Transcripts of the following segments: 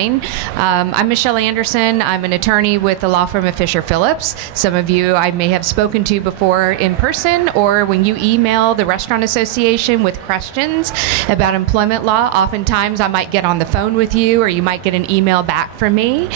I'm Michelle Anderson. I'm an attorney with the law firm of Fisher Phillips. Some of you I may have spoken to before in person, or when you email the Restaurant Association with questions about employment law, oftentimes I might get on the phone with you, or you might get an email back from me.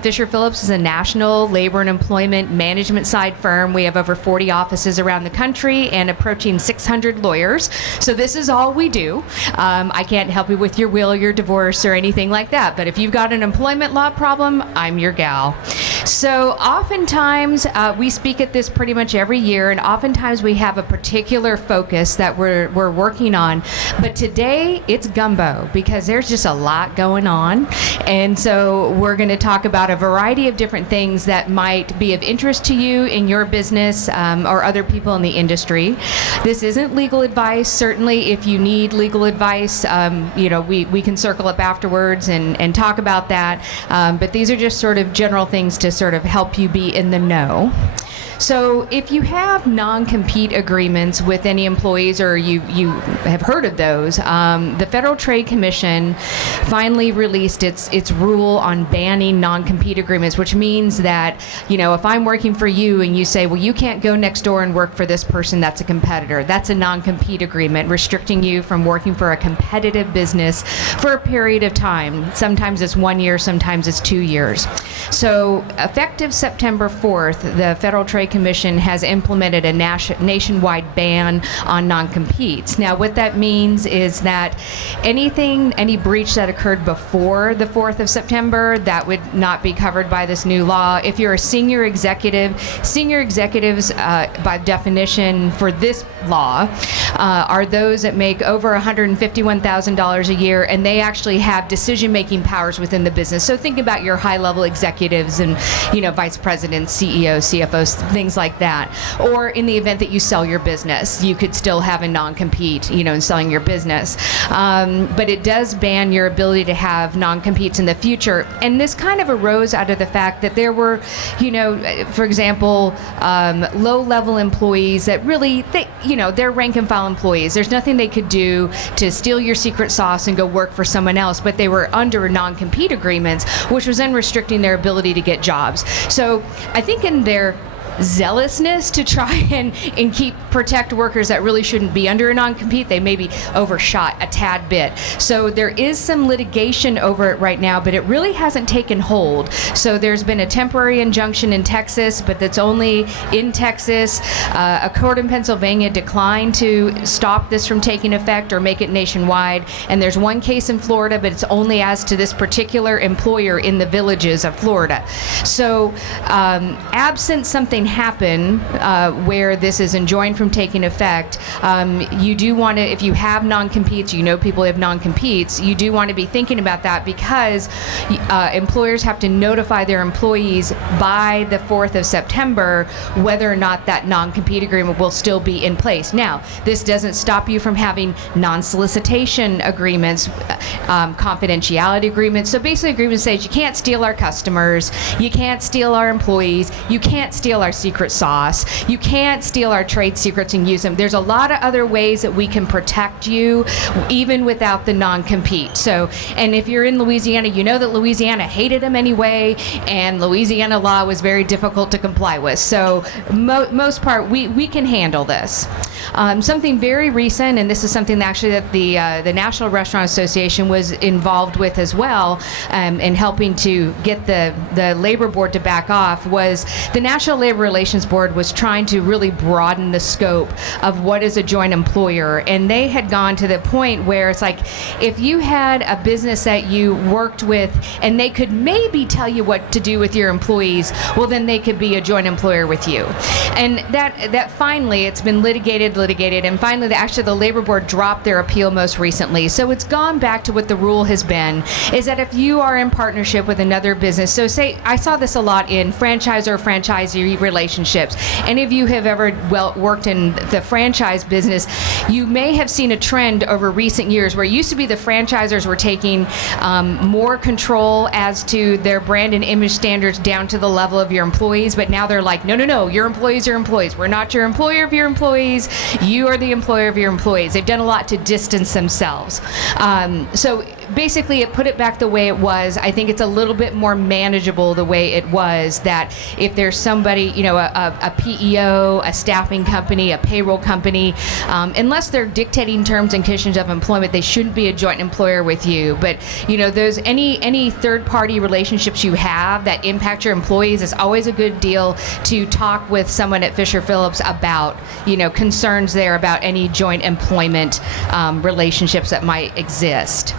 Fisher Phillips is a national labor and employment management side firm. We have over 40 offices around the country and approaching 600 lawyers. So this is all we do. I can't help you with your will, your divorce, or anything like that. But if you've got an employment law problem, I'm your gal. So oftentimes we speak at this pretty much every year, and oftentimes we have a particular focus that we're working on. But today it's gumbo because there's just a lot going on. And so we're going to talk about a variety of different things that might be of interest to you in your business or other people in the industry. This isn't legal advice. Certainly if you need legal advice, we can circle up afterwards and talk about that. But these are just sort of general things to sort of help you be in the know. So if you have non-compete agreements with any employees, or you have heard of those, the Federal Trade Commission finally released its rule on banning non-compete agreements, which means that, if I'm working for you and you say, well, you can't go next door and work for this person that's a competitor, that's a non-compete agreement restricting you from working for a competitive business for a period of time. Sometimes it's 1 year, sometimes it's 2 years. So effective September 4th, the Federal Trade Commission has implemented a nationwide ban on non-competes. Now, what that means is that any breach that occurred before the 4th of September, that would not be covered by this new law. If you're a senior executives, by definition for this law, are those that make over $151,000 a year, and they actually have decision-making powers within the business. So think about your high-level executives and, vice presidents, CEOs, CFOs, things like that. Or in the event that you sell your business, you could still have a non-compete, in selling your business. But it does ban your ability to have non-competes in the future. And this kind of arose out of the fact that there were, for example, low-level employees that really, they're rank-and-file employees. There's nothing they could do to steal your secret sauce and go work for someone else, but they were under non-compete agreements, which was then restricting their ability to get jobs. So I think in their zealousness to try and protect workers that really shouldn't be under a non-compete, they maybe overshot a tad bit. So there is some litigation over it right now, but it really hasn't taken hold. So there's been a temporary injunction in Texas, but that's only in Texas. A court in Pennsylvania declined to stop this from taking effect or make it nationwide. And there's one case in Florida, but it's only as to this particular employer in the Villages of Florida. So absent something happen where this is enjoined from taking effect, you do want to, if you have non-competes, people have non-competes, you do want to be thinking about that, because employers have to notify their employees by the 4th of September whether or not that non-compete agreement will still be in place. Now, this doesn't stop you from having non-solicitation agreements, confidentiality agreements. So basically agreements say you can't steal our customers, you can't steal our employees, you can't steal our secret sauce, you can't steal our trade secrets and use them. There's a lot of other ways that we can protect you even without the non-compete. So, and if you're in Louisiana, you know that Louisiana hated them anyway, and Louisiana law was very difficult to comply with. So most part, we can handle this. Something very recent, and this is something that actually that the National Restaurant Association was involved with as well, in helping to get the labor board to back off, was the National Labor Relations Board was trying to really broaden the scope of what is a joint employer. And they had gone to the point where it's like, if you had a business that you worked with and they could maybe tell you what to do with your employees, well, then they could be a joint employer with you. And that finally, it's been litigated, and finally, the Labor Board dropped their appeal most recently. So it's gone back to what the rule has been, is that if you are in partnership with another business, so say, I saw this a lot in franchisee relationships. Any of you have ever worked in the franchise business, you may have seen a trend over recent years where it used to be the franchisors were taking more control as to their brand and image standards down to the level of your employees, but now they're like, no, your employees are employees. We're not your employer of your employees. You are the employer of your employees. They've done a lot to distance themselves. So basically it put it back the way it was. I think it's a little bit more manageable the way it was, that if there's somebody, a PEO, a staffing company, a payroll company, unless they're dictating terms and conditions of employment, they shouldn't be a joint employer with you. But, those any third-party relationships you have that impact your employees, is always a good deal to talk with someone at Fisher Phillips about, concerns there about any joint employment relationships that might exist.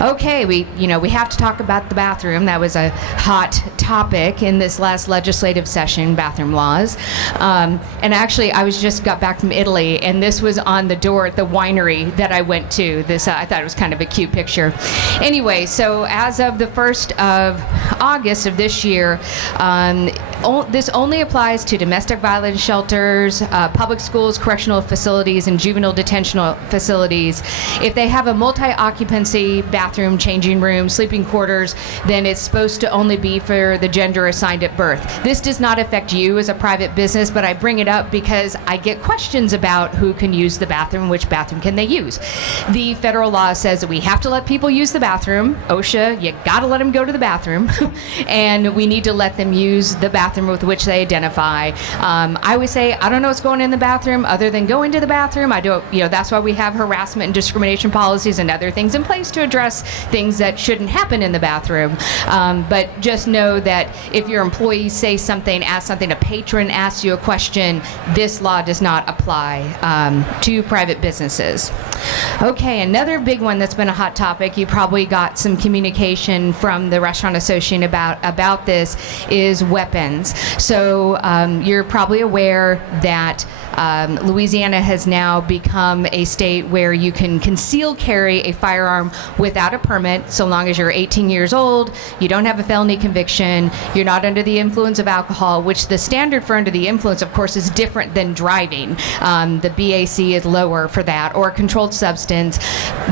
Okay, we have to talk about the bathroom. That was a hot topic in this last legislative session, bathroom laws. And actually, I just got back from Italy, and this was on the door at the winery that I went to. This I thought it was kind of a cute picture. Anyway, so as of the 1st of August of this year, this only applies to domestic violence shelters, public schools, correctional facilities, and juvenile detention facilities. If they have a multi-occupancy bathroom, changing room, sleeping quarters, then it's supposed to only be for the gender assigned at birth. This does not affect you as a private business, but I bring it up because I get questions about who can use the bathroom, which bathroom can they use. The federal law says that we have to let people use the bathroom. OSHA, you gotta let them go to the bathroom. And we need to let them use the bathroom with which they identify. I would say, I don't know what's going in the bathroom other than go into the bathroom. I don't, that's why we have harassment and discrimination policies and other things in place to address things that shouldn't happen in the bathroom. But just know that if your employees say something, ask something, a patron asks you a question, this law does not apply to private businesses. Okay, another big one that's been a hot topic, you probably got some communication from the Restaurant Association about this, is weapons. So you're probably aware that Louisiana has now become a state where you can conceal carry a firearm without a permit, so long as you're 18 years old, you don't have a felony conviction, you're not under the influence of alcohol, which the standard for under the influence, of course, is different than driving. The BAC is lower for that, or a controlled substance,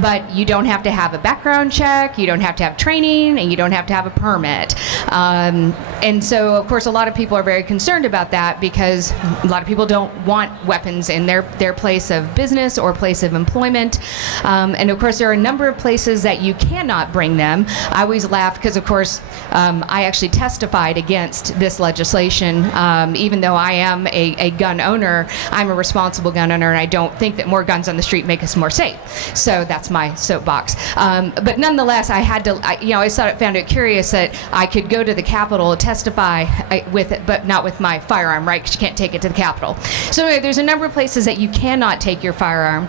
but you don't have to have a background check, you don't have to have training, and you don't have to have a permit. And so, of course, a lot of people are very concerned about that because a lot of people don't want weapons in their place of business or place of employment. And of course, there are a number of places that you cannot bring them. I always laugh because, of course, I actually testified against this legislation. Even though I am a gun owner, I'm a responsible gun owner, and I don't think that more guns on the street make us more safe. So that's my soapbox. But nonetheless, I had to, I found it curious that I could go to the Capitol, testify with it, but not with my firearm, right? Because you can't take it to the Capitol. So anyway, there's a number of places that you cannot take your firearm,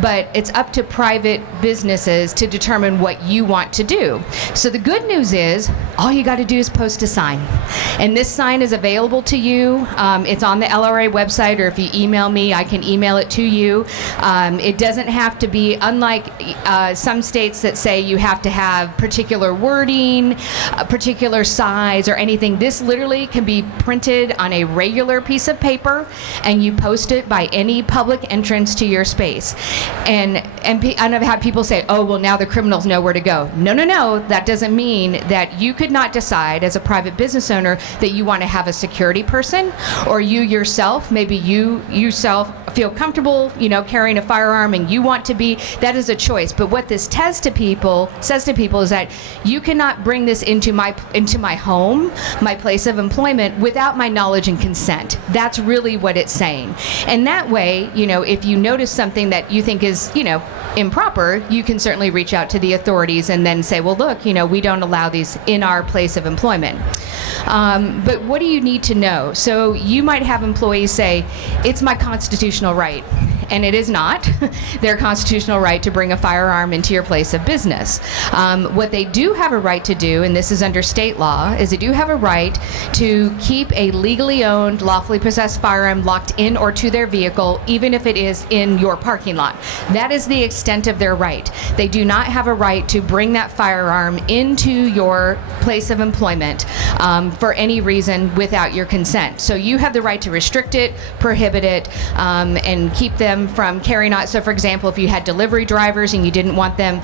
but it's up to private businesses to determine what you want to do. So the good news is, all you got to do is post a sign. And this sign is available to you. It's on the LRA website, or if you email me, I can email it to you. It doesn't have to be, unlike some states that say you have to have particular wording, a particular size, or anything. This literally can be printed on a regular piece of paper, and you post it by any public entrance to your space. And I've had people say, oh, well, now the criminals know where to go. No, that doesn't mean that you could not decide as a private business owner that you want to have a security person, or you yourself, maybe you yourself feel comfortable, carrying a firearm, and you want to be, that is a choice. But what this says to people is that you cannot bring this into my home, my place of employment, without my knowledge and consent. That's really what it's saying. And that way, if you notice something that you think is, improper, you can certainly reach out to the authorities and then say, well, look, we don't allow these in our place of employment. But what do you need to know? So you might have employees say, it's my constitutional right. And it is not their constitutional right to bring a firearm into your place of business. What they do have a right to do, and this is under state law, is they do have a right to keep a legally owned, lawfully possessed firearm locked in or to their vehicle, even if it is in your parking lot. That is the extent of their right. They do not have a right to bring that firearm into your place of employment for any reason without your consent. So you have the right to restrict it, prohibit it, and keep them from carrying on. So for example, if you had delivery drivers and you didn't want them,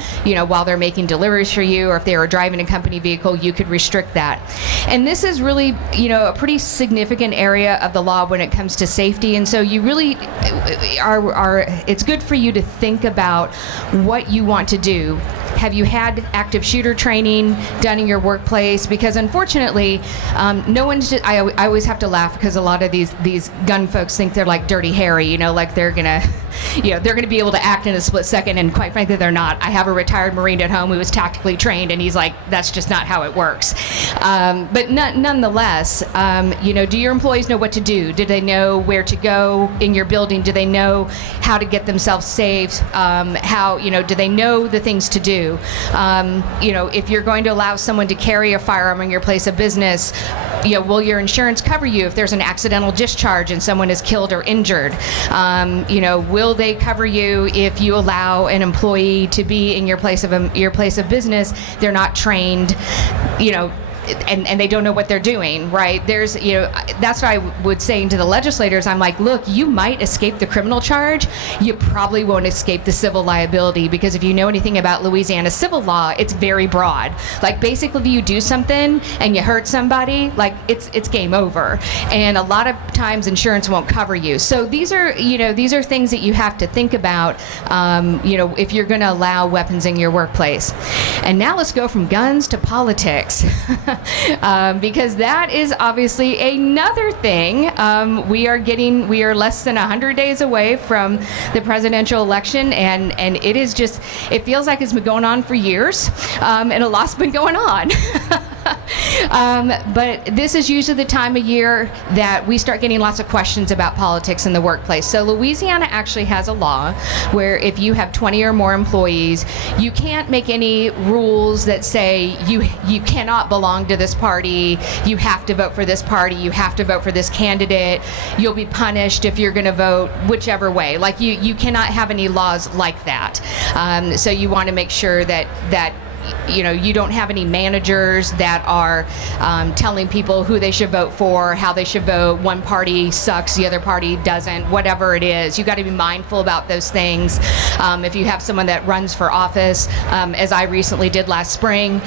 while they're making deliveries for you, or if they were driving a company vehicle, you could restrict that. And this is really, a pretty significant area of the law when it comes to safety. And so you really it's good for you to think about what you want to do. Have you had active shooter training done in your workplace? Because unfortunately, no one's just, I always have to laugh because a lot of these gun folks think they're like Dirty Harry, you know, like they're gonna, you know, they're gonna be able to act in a split second, and quite frankly, they're not. I have a retired Marine at home who was tactically trained, and he's like, that's just not how it works. But nonetheless, you know, do your employees know what to do? Do they know where to go in your building? Do they know how to get themselves safe? How, you know, do they know the things to do? You know, if you're going to allow someone to carry a firearm in your place of business, you know, will your insurance cover you if there's an accidental discharge and someone is killed or injured? You know, will they cover you if you allow an employee to be in your place of business? They're not trained, you know, and they don't know what they're doing, right? There's, you know, that's what I would say to the legislators. I'm like, look, you might escape the criminal charge. You probably won't escape the civil liability, because if you know anything about Louisiana civil law, it's very broad. Like, basically, if you do something and you hurt somebody, like, it's game over. And a lot of times insurance won't cover you. So these are things that you have to think about, you know, if you're going to allow weapons in your workplace. And now let's go from guns to politics. Because that is obviously another thing. We are less than 100 days away from the presidential election, and it feels like it's been going on for years, and a lot's been going on. But this is usually the time of year that we start getting lots of questions about politics in the workplace. So Louisiana actually has a law where if you have 20 or more employees, you can't make any rules that say you cannot belong to this party, you have to vote for this party, you have to vote for this candidate, you'll be punished if you're going to vote whichever way. Like, you cannot have any laws like that. So you want to make sure that you know, you don't have any managers that are telling people who they should vote for, how they should vote. One party sucks, the other party doesn't, whatever it is. You got to be mindful about those things. If you have someone that runs for office, as I recently did last spring,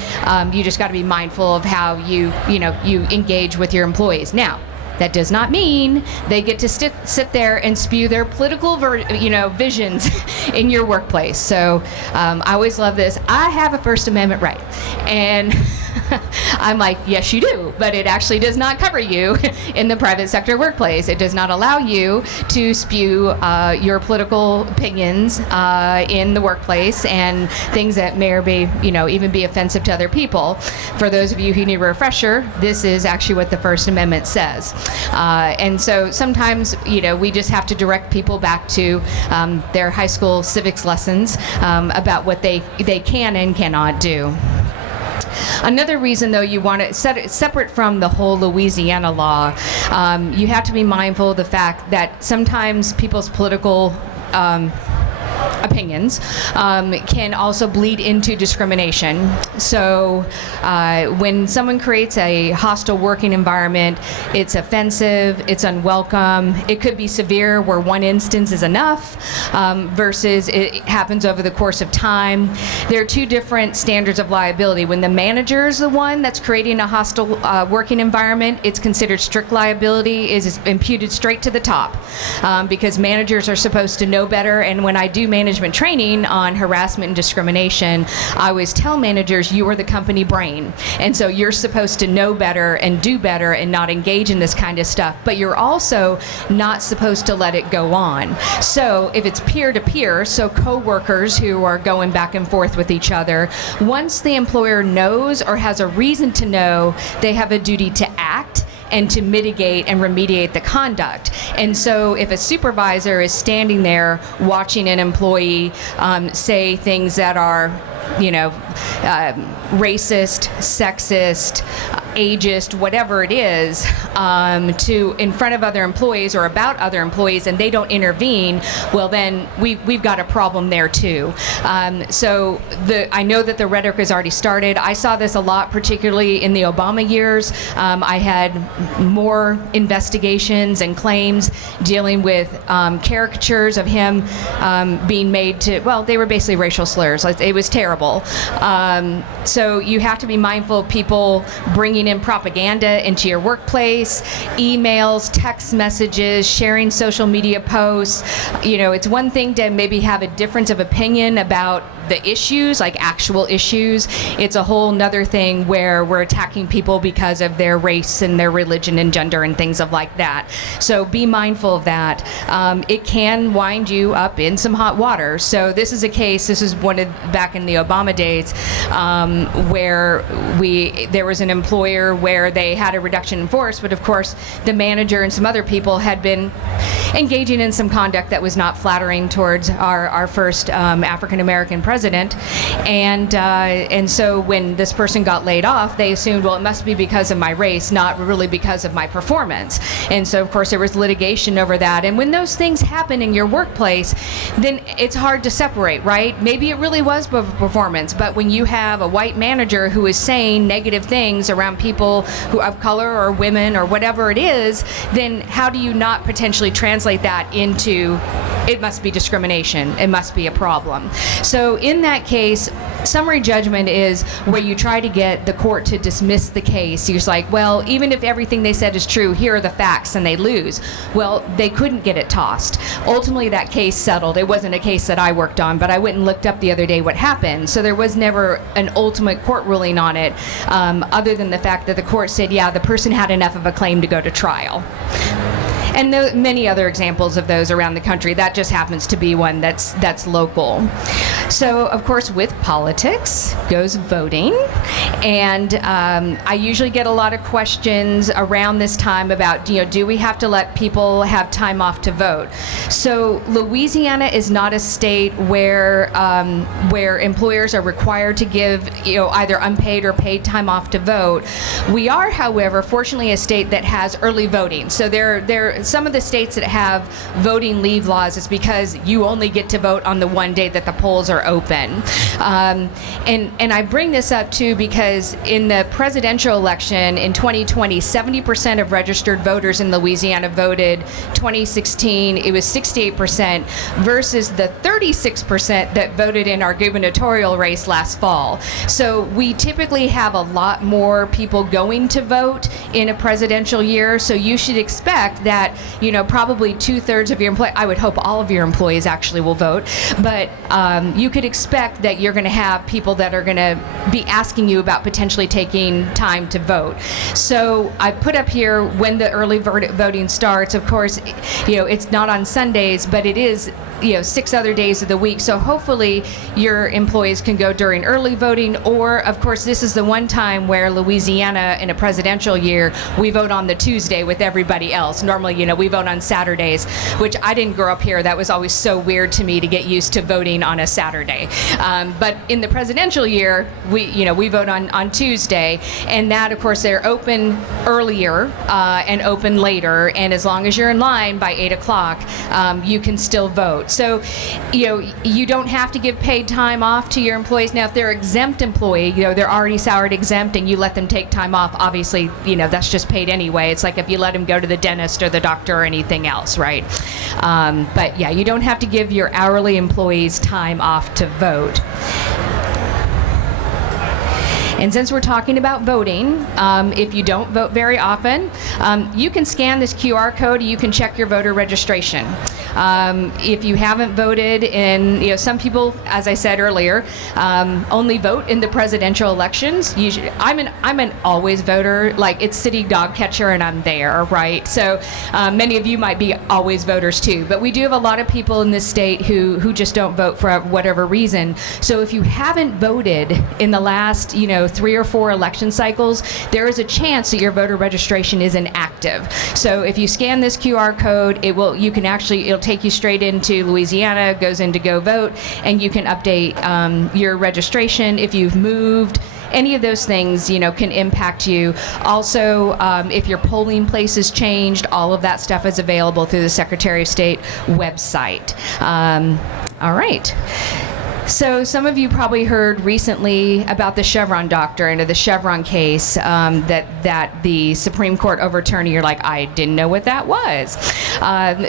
you just got to be mindful of how you engage with your employees. Now, that does not mean they get to sit there and spew their political visions in your workplace. So I always love this. I have a First Amendment right. And I'm like, yes, you do, but it actually does not cover you in the private sector workplace. It does not allow you to spew your political opinions in the workplace and things that may or may, even be offensive to other people. For those of you who need a refresher, this is actually what the First Amendment says. And so sometimes, we just have to direct people back to their high school civics lessons about what they can and cannot do. Another reason, though, you want to set it separate from the whole Louisiana law, you have to be mindful of the fact that sometimes people's political opinions can also bleed into discrimination. So when someone creates a hostile working environment, it's offensive, it's unwelcome, it could be severe where one instance is enough versus it happens over the course of time. There are two different standards of liability. When the manager is the one that's creating a hostile working environment, it's considered strict liability, is imputed straight to the top because managers are supposed to know better. And when I do management training on harassment and discrimination, I always tell managers, you are the company brain, and so you're supposed to know better and do better and not engage in this kind of stuff, but you're also not supposed to let it go on. So if it's peer-to-peer, so co-workers who are going back and forth with each other, once the employer knows or has a reason to know, they have a duty to act and to mitigate and remediate the conduct. And so if a supervisor is standing there watching an employee say things that are, racist, sexist, ageist, whatever it is, in front of other employees or about other employees, and they don't intervene, well, then we've got a problem there too. So I know that the rhetoric has already started. I saw this a lot, particularly in the Obama years. I had more investigations and claims dealing with caricatures of him being made to, well, they were basically racial slurs. It was terrible. So you have to be mindful of people bringing in propaganda into your workplace, emails, text messages, sharing social media posts. It's one thing to maybe have a difference of opinion about the issues, like actual issues, it's a whole nother thing where we're attacking people because of their race and their religion and gender and things of like that. So be mindful of that. It can wind you up in some hot water. So this is a case, this is one of back in the Obama days, where there was an employer where they had a reduction in force, but of course the manager and some other people had been engaging in some conduct that was not flattering towards our first African American president, and so when this person got laid off, they assumed, well, it must be because of my race, not really because of my performance. And so of course there was litigation over that. And when those things happen in your workplace, then it's hard to separate, right? Maybe it really was performance, but when you have a white manager who is saying negative things around people who of color or women or whatever it is, then how do you not potentially translate that into it must be discrimination, it must be a problem? So in that case, summary judgment is where you try to get the court to dismiss the case. You're just like, well, even if everything they said is true, here are the facts, and they lose. Well, they couldn't get it tossed. Ultimately, that case settled. It wasn't a case that I worked on, but I went and looked up the other day what happened. So there was never an ultimate court ruling on it, other than the fact that the court said, yeah, the person had enough of a claim to go to trial. And many other examples of those around the country. That just happens to be one that's local. So, of course, with politics goes voting. And I usually get a lot of questions around this time about, do we have to let people have time off to vote? So Louisiana is not a state where employers are required to give, either unpaid or paid time off to vote. We are, however, fortunately a state that has early voting. So some of the states that have voting leave laws is because you only get to vote on the one day that the polls are open. And I bring this up too because in the presidential election in 2020, 70% of registered voters in Louisiana voted. 2016, it was 68% versus the 36% that voted in our gubernatorial race last fall. So we typically have a lot more people going to vote in a presidential year. So you should expect that, probably 2/3 of your employees, I would hope all of your employees actually will vote, but you could expect that you're going to have people that are going to be asking you about potentially taking time to vote. So I put up here when the early voting starts. Of course, it's not on Sundays, but it is 6 other days of the week. So hopefully your employees can go during early voting, or of course this is the one time where Louisiana in a presidential year, we vote on the Tuesday with everybody else. Normally, we vote on Saturdays, which I didn't grow up here. That was always so weird to me to get used to voting on a Saturday. But in the presidential year, we vote on Tuesday, and that of course they're open earlier and open later, and as long as you're in line by 8 o'clock, you can still vote. So, you don't have to give paid time off to your employees. Now, if they're exempt employee, they're already salaried exempt, and you let them take time off, obviously, that's just paid anyway. It's like if you let them go to the dentist or the doctor or anything else, right? But yeah, you don't have to give your hourly employees time off to vote. And since we're talking about voting, if you don't vote very often, you can scan this QR code, you can check your voter registration. If you haven't voted in, some people, as I said earlier, only vote in the presidential elections. Usually, I'm an always voter, like it's city dog catcher and I'm there, right? So many of you might be always voters too, but we do have a lot of people in this state who just don't vote for whatever reason. So if you haven't voted in the last, 3 or 4 election cycles, there is a chance that your voter registration is inactive. So if you scan this QR code, it'll take you straight into Louisiana, goes into Go Vote, and you can update your registration. If you've moved, any of those things, can impact you. Also, if your polling place has changed, all of that stuff is available through the Secretary of State website. All right. So some of you probably heard recently about the Chevron doctrine or the Chevron case that the Supreme Court overturned. You're like, I didn't know what that was.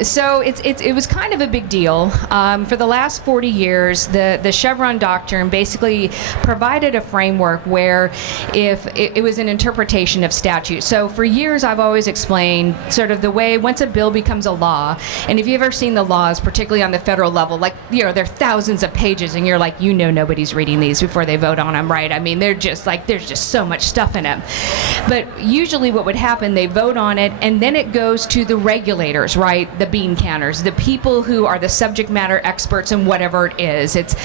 So it was kind of a big deal. For the last 40 years, the Chevron doctrine basically provided a framework where if it was an interpretation of statute. So for years, I've always explained sort of the way once a bill becomes a law, and if you've ever seen the laws, particularly on the federal level, like, there are thousands of pages, and and you're like, nobody's reading these before they vote on them, right? I mean, they're just like, there's just so much stuff in them. But usually what would happen, they vote on it, and then it goes to the regulators, right? The bean counters, the people who are the subject matter experts in whatever it is. It's,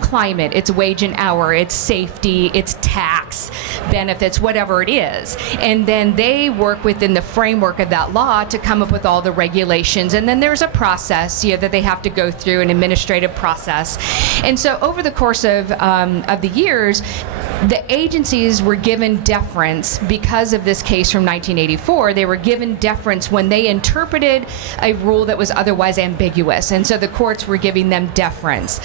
climate, it's wage and hour, it's safety, it's tax, benefits, whatever it is. And then they work within the framework of that law to come up with all the regulations. And then there's a process, that they have to go through, an administrative process. And so over the course of the years, the agencies were given deference because of this case from 1984. They were given deference when they interpreted a rule that was otherwise ambiguous. And so the courts were giving them deference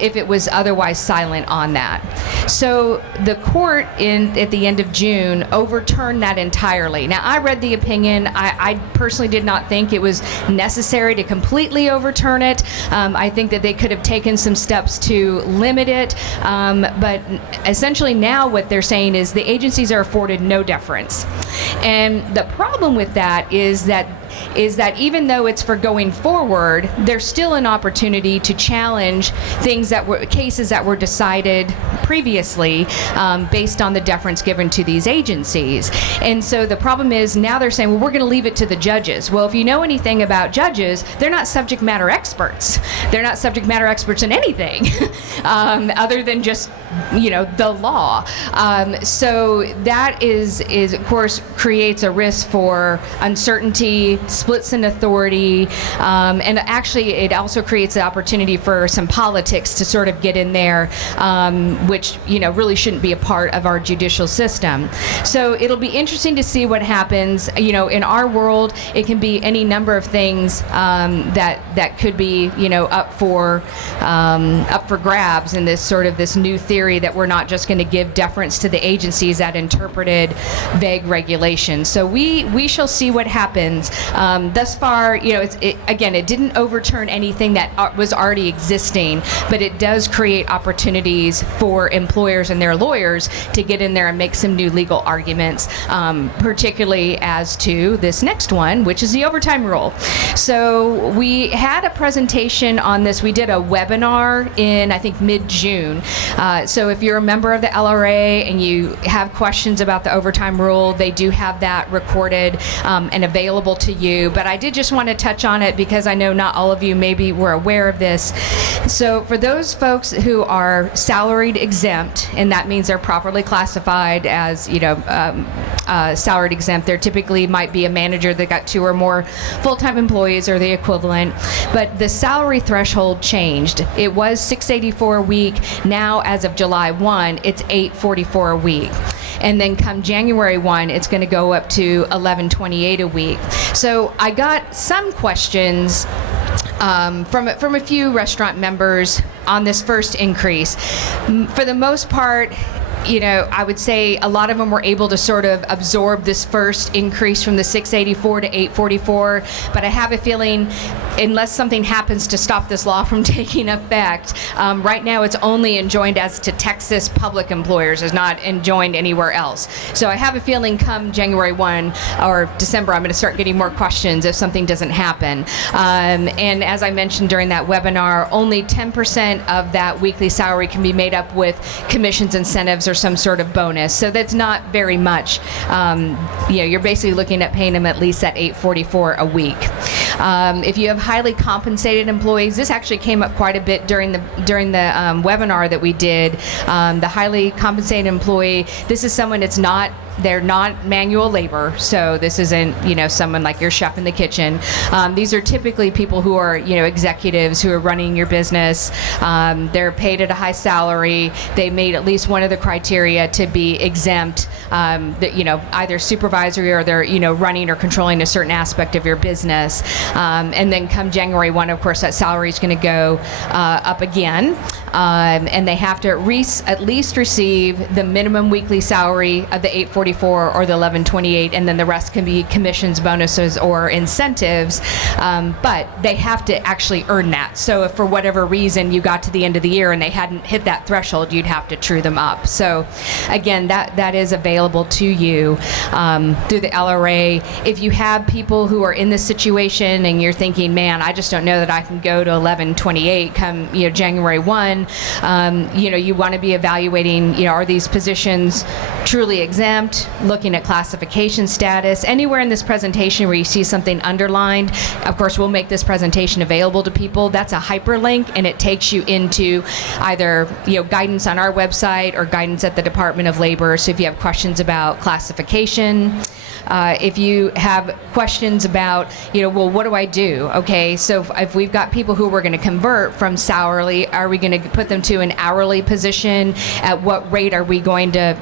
if it was otherwise silent on that. So the court at the end of June overturned that entirely. Now, I read the opinion. I personally did not think it was necessary to completely overturn it. I think that they could have taken some steps to limit it. But essentially now what they're saying is the agencies are afforded no deference. And the problem with that is that even though it's for going forward, there's still an opportunity to challenge cases that were decided previously based on the deference given to these agencies. And so the problem is now they're saying, well, we're going to leave it to the judges. Well, if you know anything about judges, they're not subject matter experts. They're not subject matter experts in anything other than just, the law. So that is of course creates a risk for uncertainty, splits in authority, and actually it also creates the opportunity for some politics to sort of get in there, which really shouldn't be a part of our judicial system. So it'll be interesting to see what happens. In our world, it can be any number of things that could be up for grabs in this new theory that we're not just going to give deference to the agencies that interpreted vague regulations. So we shall see what happens. Thus far, it didn't overturn anything that was already existing, but it does create opportunities for employers and their lawyers to get in there and make some new legal arguments, particularly as to this next one, which is the overtime rule. So we had a presentation on this. We did a webinar in, I think, mid-June. So if you're a member of the LRA and you have questions about the overtime rule, they do have that recorded and available to you. But I did just want to touch on it because I know not all of you maybe were aware of this. So for those folks who are salaried exempt, and that means they're properly classified as, salaried exempt, there typically might be a manager that got 2 or more full-time employees or the equivalent. But the salary threshold changed. It was $684 a week. Now, as of July 1, it's $844 a week. And then come January 1, it's going to go up to $1128 a week. So I got some questions from a few restaurant members on this first increase. For the most part, I would say a lot of them were able to sort of absorb this first increase from the 684 to 844, but I have a feeling unless something happens to stop this law from taking effect, right now it's only enjoined as to Texas public employers, is not enjoined anywhere else. So I have a feeling come January 1 or December, I'm going to start getting more questions if something doesn't happen. And as I mentioned during that webinar, only 10% of that weekly salary can be made up with commissions, incentives, or some sort of bonus. So that's not very much. You're basically looking at paying them at least at $844 a week. If you have highly compensated employees, this actually came up quite a bit during the webinar that we did. The highly compensated employee, this is someone they're not manual labor, so this isn't, someone like your chef in the kitchen. These are typically people who are, executives who are running your business. They're paid at a high salary. They made at least one of the criteria to be exempt, either supervisory or they're, running or controlling a certain aspect of your business. And then come January 1, of course, that salary is going to go up again. And they have to at least receive the minimum weekly salary of the $844 or the $1128, and then the rest can be commissions, bonuses, or incentives. But they have to actually earn that. So if for whatever reason you got to the end of the year and they hadn't hit that threshold, you'd have to true them up. So again, that is available available to you through the LRA. If you have people who are in this situation and you're thinking, man, I just don't know that I can go to 1128 come January 1, you want to be evaluating, are these positions truly exempt, looking at classification status. Anywhere in this presentation where you see something underlined, of course, we'll make this presentation available to people. That's a hyperlink, and it takes you into either guidance on our website or guidance at the Department of Labor. So if you have questions about classification, if you have questions about, well, what do I do? Okay, so if we've got people who we're going to convert from salary, are we going to put them to an hourly position? At what rate are we going to,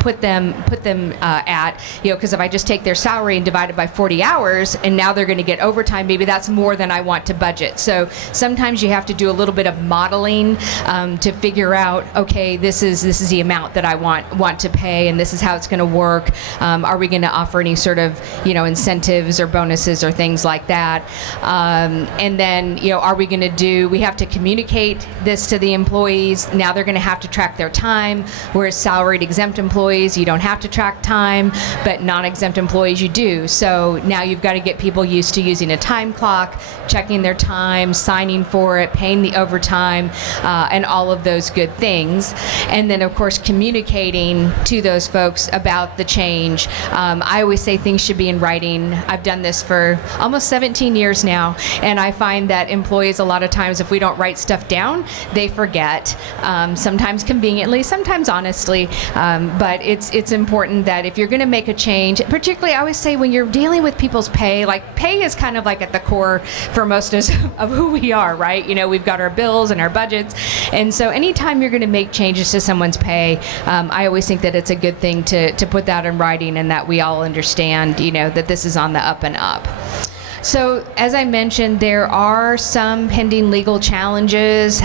put them at? Because if I just take their salary and divide it by 40 hours, and now they're going to get overtime, maybe that's more than I want to budget. So sometimes you have to do a little bit of modeling to figure out, okay, this is the amount that I want to pay, and this is how it's going to work. Are we going to offer any sort of incentives or bonuses or things like that? And then are we going to we have to communicate this to the employees. Now they're going to have to track their time, whereas salaried exempt employees, you don't have to track time, but non-exempt employees you do. So now you've got to get people used to using a time clock, checking their time, signing for it, paying the overtime, and all of those good things. And then of course communicating to those folks about the change. I always say things should be in writing. I've done this for almost 17 years now, and I find that employees, a lot of times, if we don't write stuff down, they forget. Sometimes conveniently, sometimes honestly, but it's important that if you're going to make a change, particularly I always say when you're dealing with people's pay, like pay is kind of like at the core for most of us of who we are, right? We've got our bills and our budgets, and so anytime you're going to make changes to someone's pay, I always think that it's a good thing to put that in writing, and that we all understand, that this is on the up and up. So, as I mentioned, there are some pending legal challenges.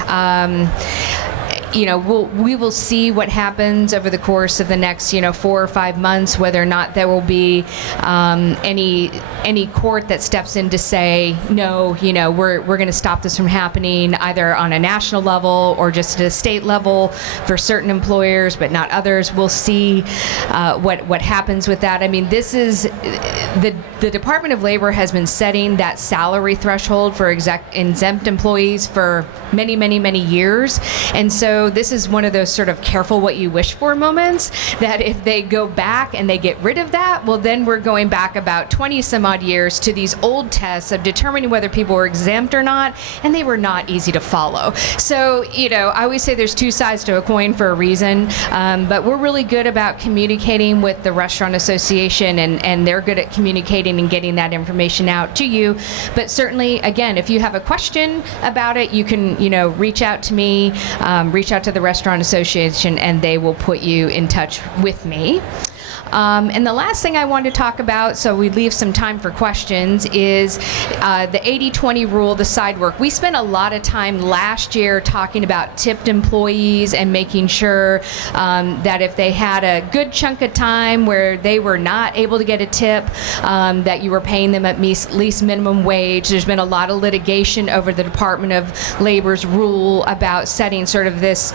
We will see what happens over the course of the next, 4 or 5 months, whether or not there will be any court that steps in to say, no, we're going to stop this from happening, either on a national level or just at a state level for certain employers, but not others. We'll see what happens with that. I mean, this is the Department of Labor has been setting that salary threshold for exempt employees for many, many, many years, and so this is one of those sort of careful what you wish for moments, that if they go back and they get rid of that, well, then we're going back about 20 some odd years to these old tests of determining whether people were exempt or not, and they were not easy to follow. So, I always say there's two sides to a coin for a reason, but we're really good about communicating with the Restaurant Association, and they're good at communicating and getting that information out to you. But certainly, again, if you have a question about it, you can, reach out to me, reach out to the Restaurant Association, and they will put you in touch with me. And the last thing I want to talk about, so we leave some time for questions, is the 80-20 rule, the side work. We spent a lot of time last year talking about tipped employees and making sure that if they had a good chunk of time where they were not able to get a tip, that you were paying them at least minimum wage. There's been a lot of litigation over the Department of Labor's rule about setting sort of this,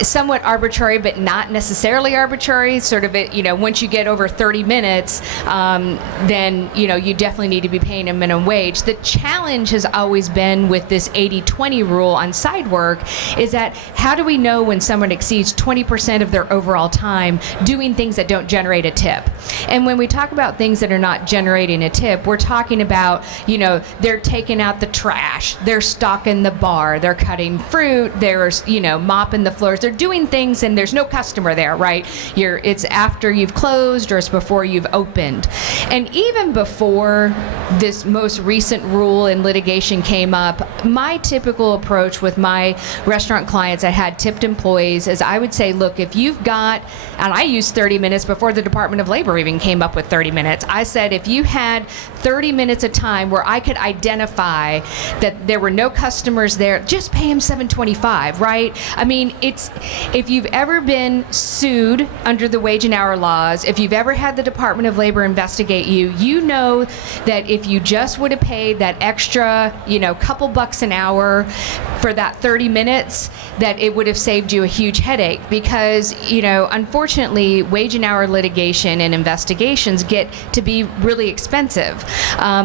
somewhat arbitrary, but not necessarily arbitrary, sort of it, once you get over 30 minutes, then, you definitely need to be paying a minimum wage. The challenge has always been with this 80-20 rule on side work is that how do we know when someone exceeds 20% of their overall time doing things that don't generate a tip? And when we talk about things that are not generating a tip, we're talking about, they're taking out the trash, they're stocking the bar, they're cutting fruit, they're, mopping the floors, they're doing things and there's no customer there, right? It's after you've closed or it's before you've opened. And even before this most recent rule and litigation came up, my typical approach with my restaurant clients that had tipped employees is I would say, look, if you've got, and I used 30 minutes before the Department of Labor even came up with 30 minutes. I said, if you had 30 minutes of time where I could identify that there were no customers there, just pay them $7.25, right? I mean, it's if you've ever been sued under the wage and hour laws, if you've ever had the Department of Labor investigate you, you know that if you just would have paid that extra, couple bucks an hour for that 30 minutes, that it would have saved you a huge headache. Because, unfortunately, wage and hour litigation and investigations get to be really expensive.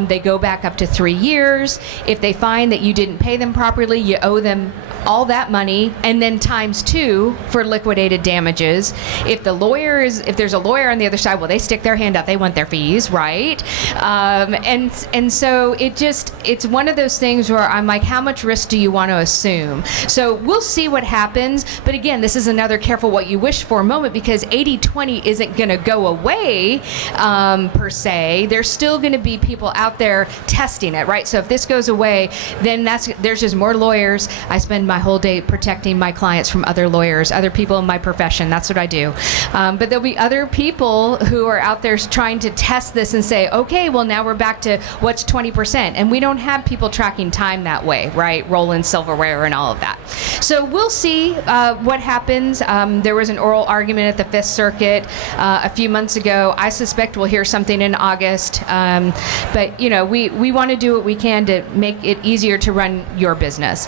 They go back up to 3 years. If they find that you didn't pay them properly, you owe them all that money, and then times 2 for liquidated damages. If there's a lawyer on the other side, well, they stick their hand up. They want their fees, right? And so it's one of those things where I'm like, how much risk do you want to assume? So we'll see what happens. But again, this is another careful what you wish for moment, because 80/20 isn't going to go away per se. There's still going to be people out there testing it, right? So if this goes away, then there's just more lawyers. I spend my whole day protecting my clients from other lawyers, other people in my profession. That's what I do. But there'll be other people who are out there trying to test this and say, okay, well, now we're back to what's 20%. And we don't have people tracking time that way, right? Rolling silverware and all of that. So we'll see what happens. There was an oral argument at the Fifth Circuit a few months ago. I suspect we'll hear something in August. But, we want to do what we can to make it easier to run your business.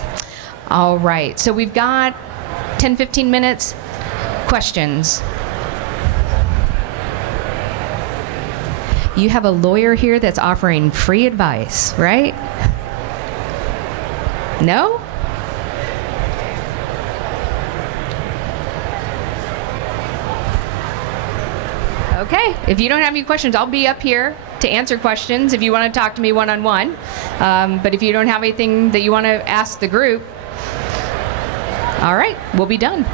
All right, so we've got 10, 15 minutes. Questions? You have a lawyer here that's offering free advice, right? No? Okay, if you don't have any questions, I'll be up here to answer questions if you want to talk to me one-on-one. But if you don't have anything that you want to ask the group, all right, we'll be done.